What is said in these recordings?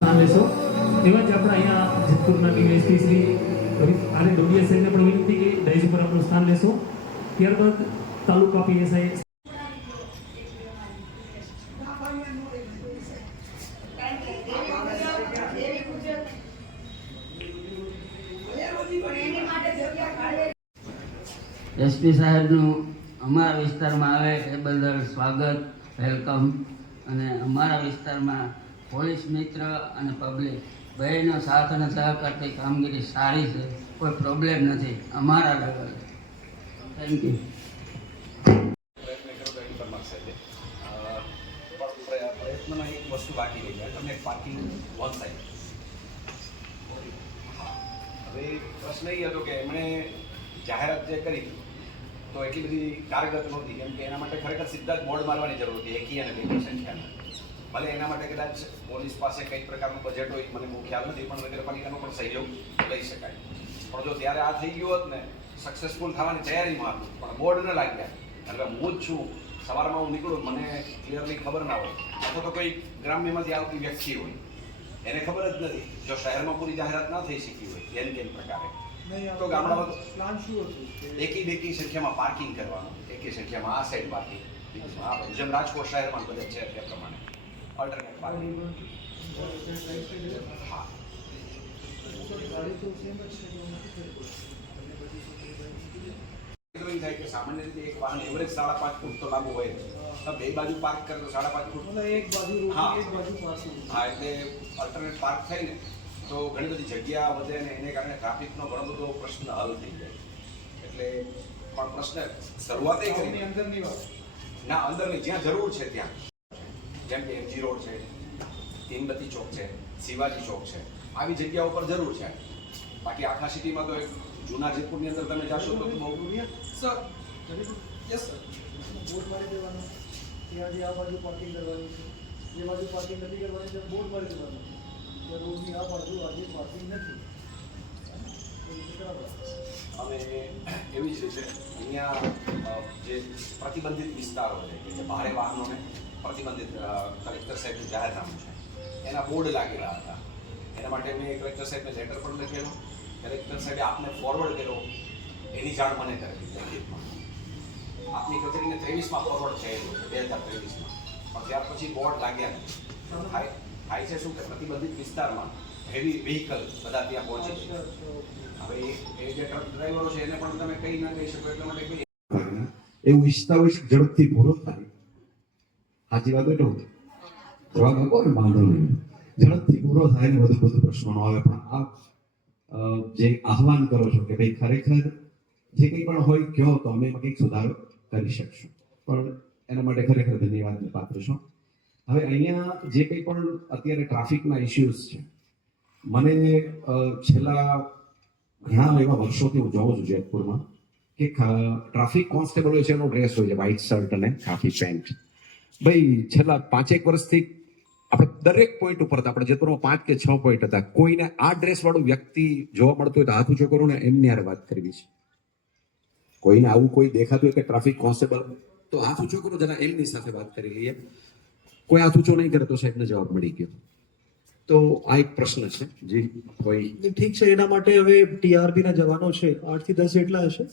લેશો તેમજ આપણે અહીંયા જેતપુરના ડીએસપી શ્રી આને સાહેબને પણ વિનંતી કે દહેજ ઉપર આપણું સ્થાન લેશો. ત્યારબાદ તાલુકા પીએસઆઈ એસપી સાહેબનું અમારા વિસ્તારમાં આવે એ બદલ સ્વાગત, વેલકમ. અને અમારા વિસ્તારમાં પોલીસ મિત્ર અને પબ્લિક બંનેનો સાથ અને સહકારથી કામગીરી સારી છે, કોઈ પ્રોબ્લેમ નથી. અમારા લેવલ થેન્ક યુ પ્રયત્નમાં એક વસ્તુ બાકી રહી જાય તમને પાર્કિંગ વન સાઈડ હવે પ્રશ્ન એ હતો કે એમણે જાહેરાત જે કરી, તો એટલી બધી કારગત નહોતી, કેમ કે એના માટે ખરેખર સીધા જ બોર્ડ મારવાની જરૂર હતી, એકી અને બેકી સંખ્યાના. ભલે એના માટે કદાચ પોલીસ પાસે કઈ પ્રકારનું બજેટ હોય મને બહુ ખ્યાલ નથી પણ નગરપાલિકાનો પણ સહયોગ લઈ શકાય. પણ જો ત્યારે આ થઈ ગયું હોત ને સક્સેસફુલ થવાની તૈયારીમાં હતું પણ બોર્ડ ન લાગ્યા એટલે હું જ છું સવારમાં હું નીકળું મને ક્લિયરલી ખબર ના હોય અથવા તો કોઈ ગ્રામ્યમાંથી આવતી વ્યક્તિ હોય એને ખબર જ નથી જો શહેરમાં પૂરી જાહેરાત ના થઈ શકી હોય એન કેન પ્રકારે? તો ગામડામાં પ્લાન શું હતું એકી બેકી સંખ્યામાં પાર્કિંગ કરવાનું એકી સંખ્યામાં આ સાઈડ પાર્કિંગ જેમ રાજકોટ શહેરમાં બધે છે તે પ્રમાણે. ઓલ્ટરનેટ પાર્કિંગ હા છે થાય કે સામાન્ય રીતે એક વાહન એવરેજ સાડા પાંચ ફૂટ તો લાંબુ હોય. તો બે બાજુ પાર્ક કરે તો સાડા પાંચ ફૂટ? એક બાજુ હા. એક બાજુ પાસે હા એટલે અલ્ટરનેટ પાર્ક થાય ને તો ઘણી બધી જગ્યા વધે ને એને કારણે ટ્રાફિકનો ઘણો બધો પ્રશ્ન હલ થઈ જાય. એટલે પણ પ્રશ્ન શરૂઆત અંદરની વાત. ના અંદર નહીં જ્યાં જરૂર છે ત્યાં. જેમ કે એમજી રોડ છે તીનબત્તી ચોક છે શિવાજી ચોક છે. આવી જગ્યા ઉપર જરૂર છે. બાકી આખા સિટીમાં તો એક જૂના જેતપુરની અંદર તમે જાશો તો બહુ સર યસ સર બોર્ડ મારી દેવાનું. ત્યાંથી આ બાજુ પાર્કિંગ કરવાની છે. જે બાજુ પાર્કિંગ નથી કરવાની ત્યાં બોર્ડ મારી દેવાનું. કે રોડની આ બાજુ આજે પાર્કિંગ નથી. અને એવી જ રીતે અહીંયા જે પ્રતિબંધિત વિસ્તારો છે કે જે ભારે વાહનોને પ્રતિબંધિત કલેક્ટર સાહેબનું જાહેરનામું છે. એના બોર્ડ લાગેલા હતા. એના માટે મેં કલેક્ટર સાહેબને લેટર પણ લખેલો. કલેક્ટર સાહેબે આપને ફોરવર્ડ કર્યો. એની જાણ મને કરી આપની કચેરીને ત્રેવીસમાં ફોરવર્ડ થયેલું બે હજાર ત્રેવીસમાં. પણ ત્યાર પછી બોર્ડ લાગ્યા નથી. થાય છે શું કે પ્રતિબંધિત વિસ્તારમાં હેવી વ્હીકલ બધા ત્યાં પહોંચે છે. હવે એ- જે ટ્રક ડ્રાઈવરો છે, એને પણ તમે કઈ ના કહી શકો, એટલા માટે એવું કે ઝડપથી પૂરો થાય. સાચી વાત એટલું જવાબ આપો ને વાંધો નહીં. ઝડપથી પૂરો થાય ને વધુ બધું પ્રશ્નો આવે. પણ આપ જે આહવાન કરો છો કે ભાઈ ખરેખર જે કંઈ પણ હોય કહો તો અમે એમાં કંઈક સુધારો કરી શકશું. પણ એના માટે ખરેખર ધન્યવાદને પાત્ર છો. હવે અહીંયા જે કંઈ પણ અત્યારે ટ્રાફિકના ઇશ્યુઝ છે, મને છેલ્લા ઘણા એવા વર્ષોથી હું જોઉં છું જેતપુરમાં કે ટ્રાફિક કોન્સ્ટેબલ હોય છે એનો ડ્રેસ હોય છે વ્હાઇટ શર્ટ અને ખાખી પેન્ટ ભાઈ, છેલ્લા પાંચેક વર્ષથી આપણે દરેક પોઈન્ટ ઉપર હતા. આપણે જેતપુરમાં પાંચ કે છ પોઈન્ટ હતા. કોઈને આ ડ્રેસ વાળું વ્યક્તિ જોવા મળતું હોય તો હાથ ઊંચો કરો ને એમની યાર વાત કરવી છે. કોઈને આવું કોઈ દેખાતું હોય કે ટ્રાફિક કોન્સ્ટેબલ તો હાથ ઊંચો કરો, જરા એમની સાથે વાત કરી લઈએ. કોઈ હાથ ઊંચો નહીં કરે તો સાહેબને જવાબ મળી ગયો. તો આ એક પ્રશ્ન છે. જી કોઈ ઠીક છે, એના માટે હવે ટીઆરબી ના જવાનો છે. આઠથી દસ જેટલા હશે.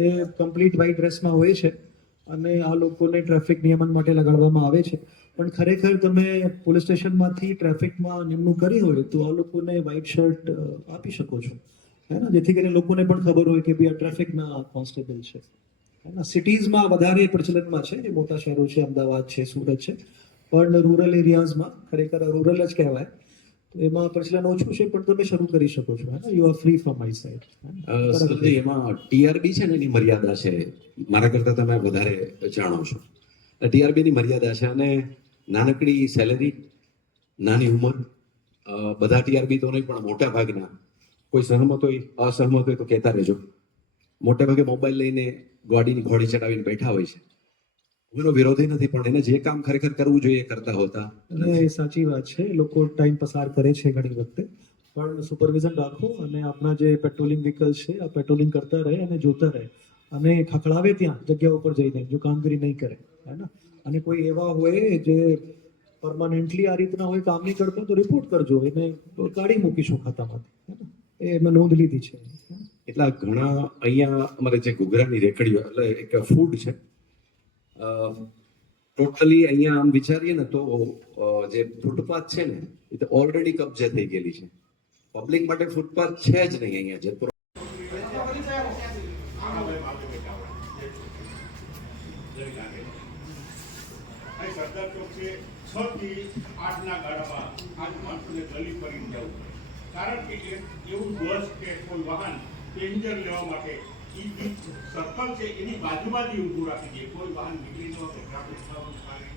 એ કમ્પ્લીટ વાઈટ ડ્રેસમાં હોય છે. અને આ લોકોને ટ્રાફિક નિયમન માટે લગાડવામાં આવે છે. પણ ખરેખર તમે પોલીસ સ્ટેશનમાંથી ટ્રાફિકમાં નિમણૂક કરી હોય તો આ લોકોને વ્હાઇટ શર્ટ આપી શકો છો. હે ને? જેથી કરીને લોકોને પણ ખબર હોય કે ભાઈ આ ટ્રાફિકના કોન્સ્ટેબલ છે. હે ને? સિટીઝમાં વધારે પ્રચલનમાં છે, જે મોટા શહેરો છે, અમદાવાદ છે, સુરત છે. પણ રૂરલ એરિયાઝમાં ખરેખર રૂરલ જ કહેવાય. તો એમાં પ્રચલન ઓછું છે પણ તમે શરૂ કરી શકો છો you are free from my side uh, એમાં ટીઆરબી છે ને એની મર્યાદા છે. મારા કરતા તમે વધારે જાણો છો. ટીઆરબી ની મર્યાદા છે અને નાનકડી સેલેરી નાની ઉંમર બધા ટીઆરબી તો નહીં પણ મોટા ભાગના. કોઈ સહમત હોય અસહમત હોય તો કહેતા રહેજો. મોટે ભાગે મોબાઈલ લઈને ગાડીની ઘોડી ચડાવીને બેઠા હોય છે. હું એનો વિરોધી નથી પણ એને જે કામ ખરેખર કરવું જોઈએ કરતા હોતા અને એ સાચી વાત છે લોકો ટાઈમ પસાર કરે છે ઘણી વખતે. પણ સુપરવિઝન રાખો અને આપણા જે પેટ્રોલિંગ વ્હીકલ છે આ પેટ્રોલિંગ કરતા રહે અને જોતા રહે. અને ખખડાવે ત્યાં જગ્યા ઉપર જઈને જો કામગીરી નહીં કરે હે ને? અને કોઈ એવા હોય જે પરમાનન્ટલી આ રીતના હોય કામ નહીં કરતો તો રિપોર્ટ કરજો એને કાઢી મૂકીશું ખાતામાંથી એ મેં નોંધ લીધી છે. એટલા ઘણા અહીંયા અમારે જે ઘૂઘરાની રેકડીઓ એટલે એક ફૂડ છે ટોટલી અહીંયા આમ વિચારીએ ને તો જે ફૂટપાથ છે ને, એ તો ઓલરેડી કબજે થઈ ગયેલી છે. પબ્લિક માટે ફૂટપાથ છે જ નહીં અહીંયા જેતપુર સરદાર ચોક છે છ થી આઠના ગાળામાં આજ માણસોને ગલી ફરીને જવું કારણ કે એવું બસ કે કોઈ વાહન પેસેન્જર લેવા માટે ઈ જે સર્કલ છે એની બાજુમાં જ ઊભું રાખી દે કોઈ વાહન નીકળી ન શકે. ટ્રાફિક થવાનું થાય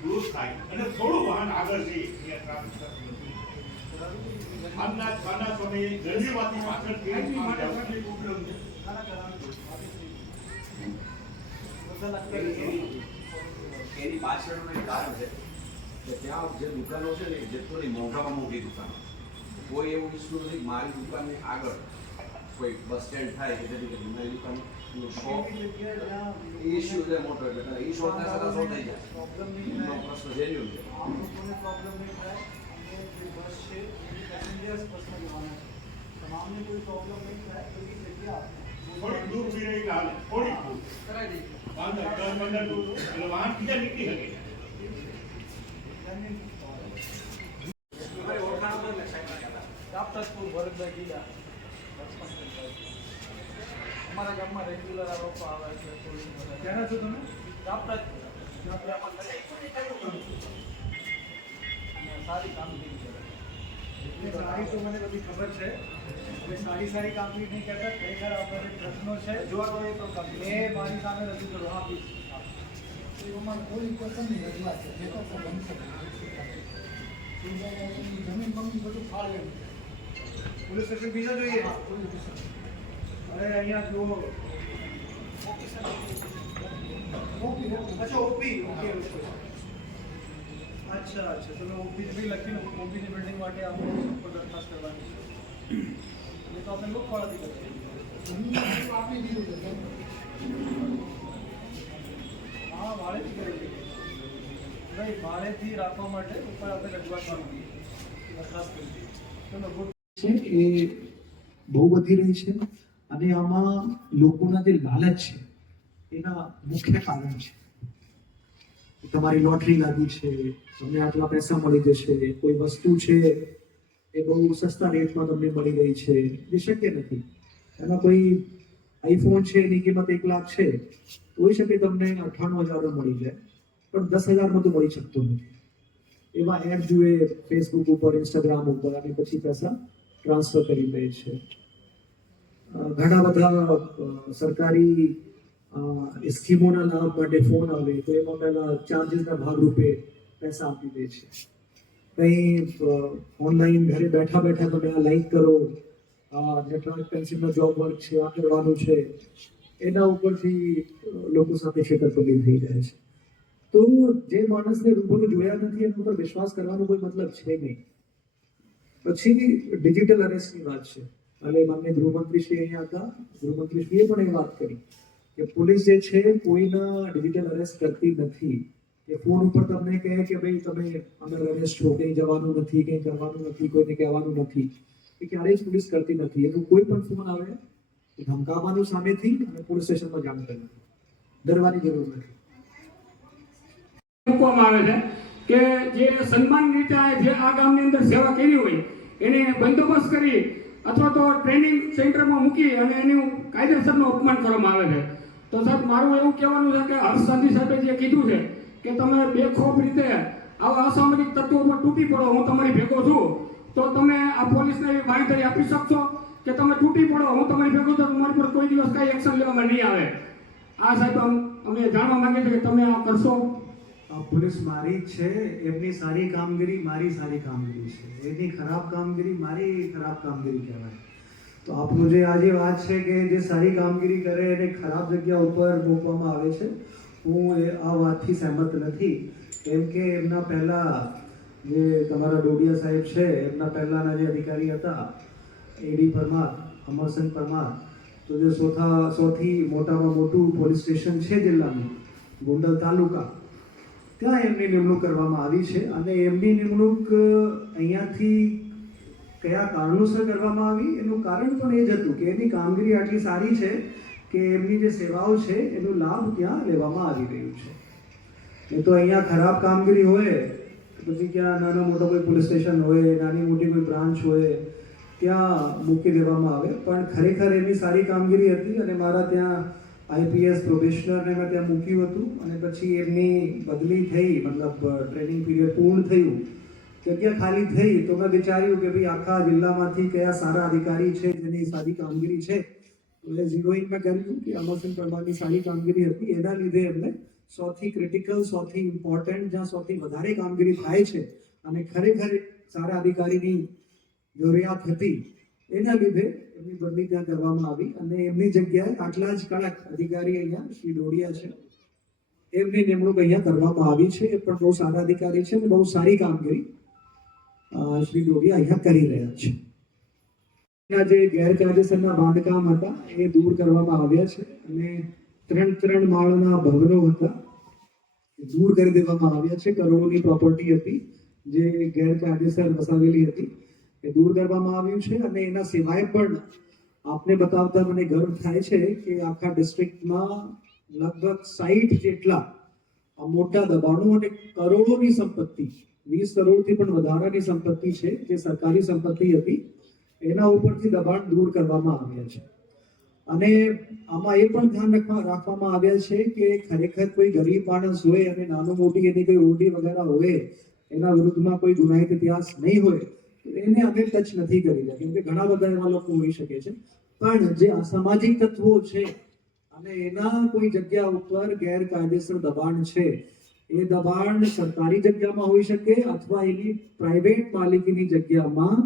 ક્લોઝ થાય. અને થોડું વાહન આગળ જઈએ. એટલે ટ્રાફિક આમના આના સમયે ગરમીમાંથી પાછળ એની પાછળનું એક કારણ છે કે ત્યાં જે દુકાનો છે ને જેટલો મોંઘામાં મોંઘી દુકાનો કોઈ એવું ઇસ્યુ નથી કે મારી દુકાનની આગળ કોઈ બસ સ્ટેન્ડ થાય કે જેથી કરી મારી દુકાનનું શોપ ઇસ્યુ છે મોટો એટલે એ શોપ થાય સાથે શોપ થઈ જાય? એમનો પ્રશ્ન જેન્યુન છે. થોડીક દૂર ઊભી રહી એટલે હાલે. થોડીક દૂર. વાંધો નહીં, દસ પંદર દૂર. એટલે વાહન બીજા નીકળી શકે. ભરતભાઈ ગીલા અમારા ગામમાં રેગ્યુલર આ લોકો આવે છે ક્યાં છો તમે? સારી કામગીરી છે સારી તો મને બધી ખબર છે. એ સારી સારી કામગીરી નહીં કરતા ખરેખર આપણને પ્રશ્નો છે. જોવા તો એ પણ કામ મારી સામે રજૂ કરો હા પ્લીઝ એમાં કોઈ પસંદની રજૂઆત છે. જે તો બનશે. જમીન બમીન બધું ફાળવે પોલીસ સ્ટેશન બીજા જોઈએ અરે અહીંયા જુઓ અચ્છા ઓપી ઓકે ઓકે અચ્છા અચ્છા તમે ઓપી બી લખીને ઓપીની બિલ્ડિંગ માટે આપણે ઉપર દરખાસ્ત કરવાની છે એ તો આપણે લોકવાળાથી કરશે જમીન આપી દીધું છે હા ભાડેથી કરી નહીં ભાડેથી રાખવા માટે ઉપર આપણે રજૂઆત માંગી દરખાસ્ત કરી ચલો ગુડ છે, એ બહુ વધી રહી છે અને આમાં લોકોના જે લાલચ છે, એના મુખ્ય કારણ છે. તમારી લોટરી લાગી છે, તમને આટલા પૈસા મળી જશે, કોઈ વસ્તુ છે, એ બહુ સસ્તા રેટમાં તમને મળી ગઈ છે જે શક્ય નથી. એમાં કોઈ આઈફોન છે, એની કિંમત એક લાખ છે તો હોઈ શકે તમને અઠ્ઠાણું હજારમાં મળી જાય, પણ દસ હજારમાં તો મળી શકતો નથી. એવા એપ જુએ ફેસબુક ઉપર ઇન્સ્ટાગ્રામ ઉપર, અને પછી પૈસા ટ્રાન્સફર કરી દે છે. ઘણા બધા સરકારી સ્કીમોના લાભ માટે ફોન આવે તો એમાં પહેલા ચાર્જીસના ભાગરૂપે પૈસા આપી દે છે. કંઈ ઓનલાઈન ઘરે બેઠા બેઠા તમે આ લાઈક કરો નેટવર્ક પેન્સિલનો જોબ વર્ક છે, આ કરવાનું છે, એના ઉપરથી લોકો સાથે છેતરપિંડી થઈ જાય છે. તો જે માણસને રૂબરૂ જોયા નથી એના ઉપર વિશ્વાસ કરવાનો કોઈ મતલબ છે નહીં. પછી ડિજિટલ અરેસ્ટની વાત છે. અને માન્ય ગૃહમંત્રીશ્રી અહીંયા હતા. ગૃહમંત્રીશ્રીએ પણ એ વાત કરી કે પોલીસ જે છે કોઈના ડિજિટલ અરેસ્ટ કરતી નથી. કે ફોન ઉપર તમને કહે કે ભાઈ તમે અમે અરેસ્ટ છો, કંઈ જવાનું નથી, કંઈ કરવાનું નથી, કોઈને કહેવાનું નથી. એ ક્યારેય જ પોલીસ કરતી નથી. એનું કોઈ પણ ફોન આવે ધમકાવવાનું સામેથી અને પોલીસ સ્ટેશનમાં જાણ કરવાનું ડરવાની જરૂર નથી. મૂકવામાં આવે છે. કે જે સન્માન રીતે જે આ ગામની અંદર સેવા કરી હોય, એને બંદોબસ્ત કરી અથવા તો ટ્રેનિંગ સેન્ટરમાં મૂકી અને એનું કાયદેસરનું અપમાન કરવામાં આવે છે. તો સાહેબ, મારું એવું કહેવાનું છે કે હર્ષ સાંધી સાહેબે જે કીધું છે કે તમે બેખોફ રીતે આવા અસામાજિક તત્વો પર તૂટી પડો, હું તમારી ભેગો છું, તો તમે આ પોલીસને એવી બાંયધરી આપી શકશો કે તમે તૂટી પડો, હું તમારી ભેગો છું તમારી પર કોઈ દિવસ કાંઈ એક્શન લેવામાં નહીં આવે. આ સાહેબ અમ- જાણવા માંગીએ છીએ કે તમે આ કરશો. પોલીસ મારી જ છે, એમની સારી કામગીરી મારી સારી કામગીરી છે. એની ખરાબ કામગીરી મારી ખરાબ કામગીરી કહેવાય. તો આપનું જે આજે વાત છે કે જે સારી કામગીરી કરે એને ખરાબ જગ્યા ઉપર મૂકવામાં આવે છે, હું એ આ વાતથી સહેમત નથી. કેમ કે એમના પહેલાં જે તમારા ડોડિયા સાહેબ છે, એમના પહેલાંના જે અધિકારી હતા એડી પરમાર, અમરસિંહ પરમાર, તો જે સોથા, સૌથી મોટામાં મોટું પોલીસ સ્ટેશન છે જિલ્લાનું, ગોંડલ તાલુકા ત્યાં એમની નિમણૂક કરવામાં આવી છે અને એમની નિમણૂક અહીંયાથી કયા કારણોસર કરવામાં આવી? એનું કારણ પણ એ જ હતું કે એની કામગીરી આટલી સારી છે કે એમની જે સેવાઓ છે, એનો લાભ ત્યાં લેવામાં આવી રહ્યું છે. એ તો અહીંયા ખરાબ કામગીરી હોય, પછી ક્યાં નાનો મોટો કોઈ પોલીસ સ્ટેશન હોય, નાની મોટી કોઈ બ્રાન્ચ હોય, ત્યાં મૂકી દેવામાં આવે. પણ ખરેખર એની સારી કામગીરી હતી અને મારા ત્યાં આઈપીએસ પ્રોબેશનરને મેં ત્યાં મૂક્યું હતું અને પછી એમની બદલી થઈ, મતલબ ટ્રેનિંગ પીરિયડ પૂર્ણ થયું. જગ્યા ખાલી થઈ તો મેં વિચાર્યું કે ભાઈ આખા જિલ્લામાંથી કયા સારા અધિકારી છે, જેની સારી કામગીરી છે. એટલે ઝીરોઈન મેં કર્યું કે અમરસિંહ પરમારની સારી કામગીરી હતી. એના લીધે એમને સૌથી ક્રિટિકલ સૌથી ઇમ્પોર્ટન્ટ જ્યાં સૌથી વધારે કામગીરી થાય છે અને ખરેખર સારા અધિકારીની જરૂરિયાત હતી. એના લીધે એમની બદલી ત્યાં કરવામાં આવી અને એમની જગ્યાએ આટલા જ કડક અધિકારી અહીંયા શ્રી ડોડિયા છે. એમની નિમણૂક અહીંયા કરવામાં આવી છે. એ પણ બહુ સારા અધિકારી છે અને બહુ સારી કામગીરી શ્રી ડોડિયા અહીંયા કરી રહ્યા છે. ત્યાં જે ગેરકાયદેસરના બાંધકામ હતા, એ દૂર કરવામાં આવ્યા છે અને ત્રણ ત્રણ માળના ભવનો હતા, એ દૂર કરી દેવામાં આવ્યા છે. કરોડોની પ્રોપર્ટી હતી જે ગેરકાયદેસર વસાવેલી હતી. એ દૂર કરવામાં આવ્યું છે અને એના સિવાય પણ આપને બતાવતા મને ગર્વ થાય છે કે આખા ડિસ્ટ્રિક્ટમાં લગભગ સાઈઠ જેટલા મોટા દબાણો અને કરોડોની સંપત્તિ, વીસ કરોડથી પણ વધારાની સંપત્તિ છે, જે સરકારી સંપત્તિ હતી, એના ઉપરથી દબાણ દૂર કરવામાં આવ્યા છે. અને આમાં એ પણ ધ્યાન રાખવા, રાખવામાં આવ્યા છે કે ખરેખર કોઈ ગરીબ માણસ હોય અને નાનું મોટી એની કોઈ ઓરડી વગેરે હોય, એના વિરુદ્ધમાં કોઈ ગુનાહિત ઇતિહાસ નહીં હોય એને અમે ટચ નથી કરી રહ્યા કેમકે ઘણા બધા એવા લોકો હોઈ શકે છે. પણ જે અસામાજિક તત્વો છે, અને એના કોઈ જગ્યા ઉપર ગેરકાયદેસર દબાણ છે, એ દબાણ સરકારી જગ્યામાં હોઈ શકે અથવા એની પ્રાઇવેટ માલિકીની જગ્યામાં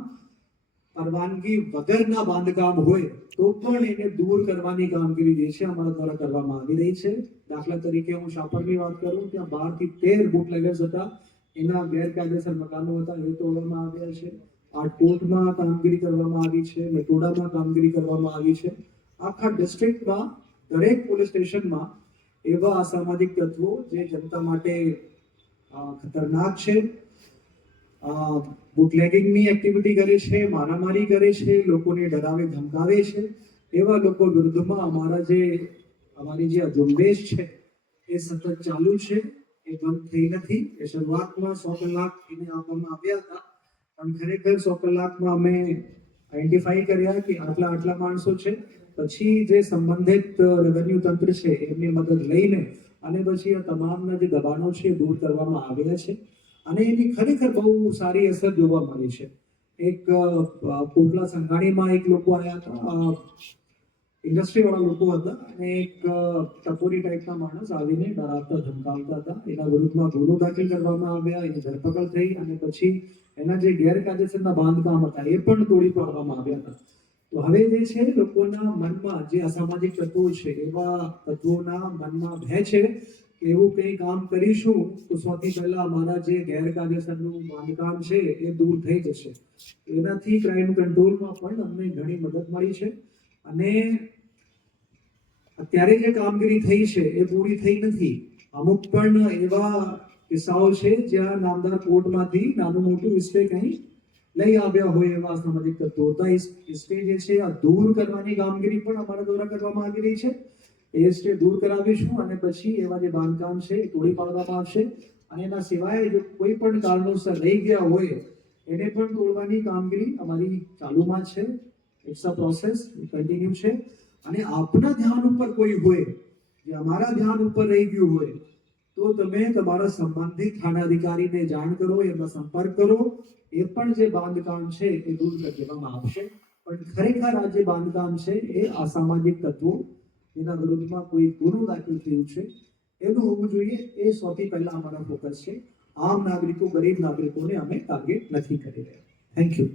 પરવાનગી વગરના બાંધકામ હોય, તો પણ એને દૂર કરવાની કામગીરી જે છે અમારા દ્વારા કરવામાં આવી રહી છે. દાખલા તરીકે હું શાપરની વાત કરું, ત્યાં બારથી તેર બુટલેગર્સ હતા. એના ગેરકાયદેસર મકાનો હતા, એ તોડવામાં આવ્યા છે. આટકોટમાં કામગીરી કરવામાં આવી છે મેટોડામાં કામગીરી કરવામાં આવી છે. આખા ડિસ્ટ્રિક્ટમાં દરેક પોલીસ સ્ટેશનમાં એવા અસામાજિક તત્વો જે જનતા માટે ખતરનાક છે. બુટલેગિંગની એક્ટિવિટી કરે છે, મારામારી કરે છે, લોકોને ડરાવે, ધમકાવે છે. એવા લોકો વિરુદ્ધમાં અમારા જે, અમારી જે ઝુંબેશ છે, એ સતત ચાલુ છે. એ બંધ થઈ નથી. એ શરૂઆતમાં સો કલાક એને આપવામાં આવ્યા હતા. પણ ખરેખર સો કલાકમાં અમે આઈડેન્ટિફાઈ કર્યા કે આટલા આટલા માણસો છે. પછી જે સંબંધિત રેવન્યુ તંત્ર છે, એમની મદદ લઈને અને પછી આ તમામના જે દબાણો છે દૂર કરવામાં આવ્યા છે. અને એની ખરેખર બહુ સારી અસર જોવા મળી છે. એક પોટલા સંઘાણીમાં એક લોકો આવ્યા હતા. ઇન્ડસ્ટ્રી વાળા લોકો હતા અને એક ટપોરી ટાઈપના માણસ આવીને ડરાવતા, ધમકાવતા હતા. એના વિરુદ્ધમાં ગુનો દાખલ કરવામાં આવ્યા, એની ધરપકડ થઈ અને પછી એના જે ગેરકાયદેસરના બાંધકામ હતા, એ પણ તોડી પાડવામાં આવ્યા હતા. તો હવે જે છે, લોકોના મનમાં જે અસામાજિક તત્વો છે, એવા તત્વોના મનમાં ભય છે કે એવું કંઈ કામ કરીશું, તો સૌથી પહેલા અમારા જે ગેરકાયદેસરનું બાંધકામ છે, એ દૂર થઈ જશે. એનાથી ક્રાઇમ કંટ્રોલમાં પણ અમને ઘણી મદદ મળી છે. અને અત્યારે જે કામગીરી થઈ છે, એ પૂરી થઈ નથી. અમુક પણ એવા કિસ્સાઓ છે, જ્યાં નામદાર કોર્ટમાંથી નાનું મોટું સ્ટે કંઈ લઈ આવ્યા હોય એવા સામાજિક તત્વો. હતા એ જે છે, આ દૂર કરવાની કામગીરી પણ અમારા દ્વારા કરવામાં આવી રહી છે. એ સ્ટે દૂર કરાવીશું અને પછી એવા જે બાંધકામ છે, એ તોડી પાડવામાં આવશે. અને એના સિવાય જો કોઈ પણ કારણોસર રહી ગયા હોય, એને પણ તોડવાની કામગીરી અમારી ચાલુમાં છે. ઇટ્સ અ પ્રોસેસ કન્ટિન્યુ છે. અને આપના ધ્યાન ઉપર કોઈ હોય, જે અમારા ધ્યાન ઉપર રહી ગયું હોય, તો તમે તમારા સંબંધિત થાણા અધિકારીને જાણ કરો, એમનો સંપર્ક કરો. એ પણ જે બાંધકામ છે એ દૂર કરી દેવામાં આવશે. પણ ખરેખર આ જે બાંધકામ છે એ અસામાજિક તત્વો, એના વિરુદ્ધમાં કોઈ ગુનો દાખલ થયું છે, એનું હોવું જોઈએ. એ સૌથી પહેલા અમારા ફોકસ છે. આમ નાગરિકો, ગરીબ નાગરિકોને અમે ટાર્ગેટ નથી કરી રહ્યા. Thank you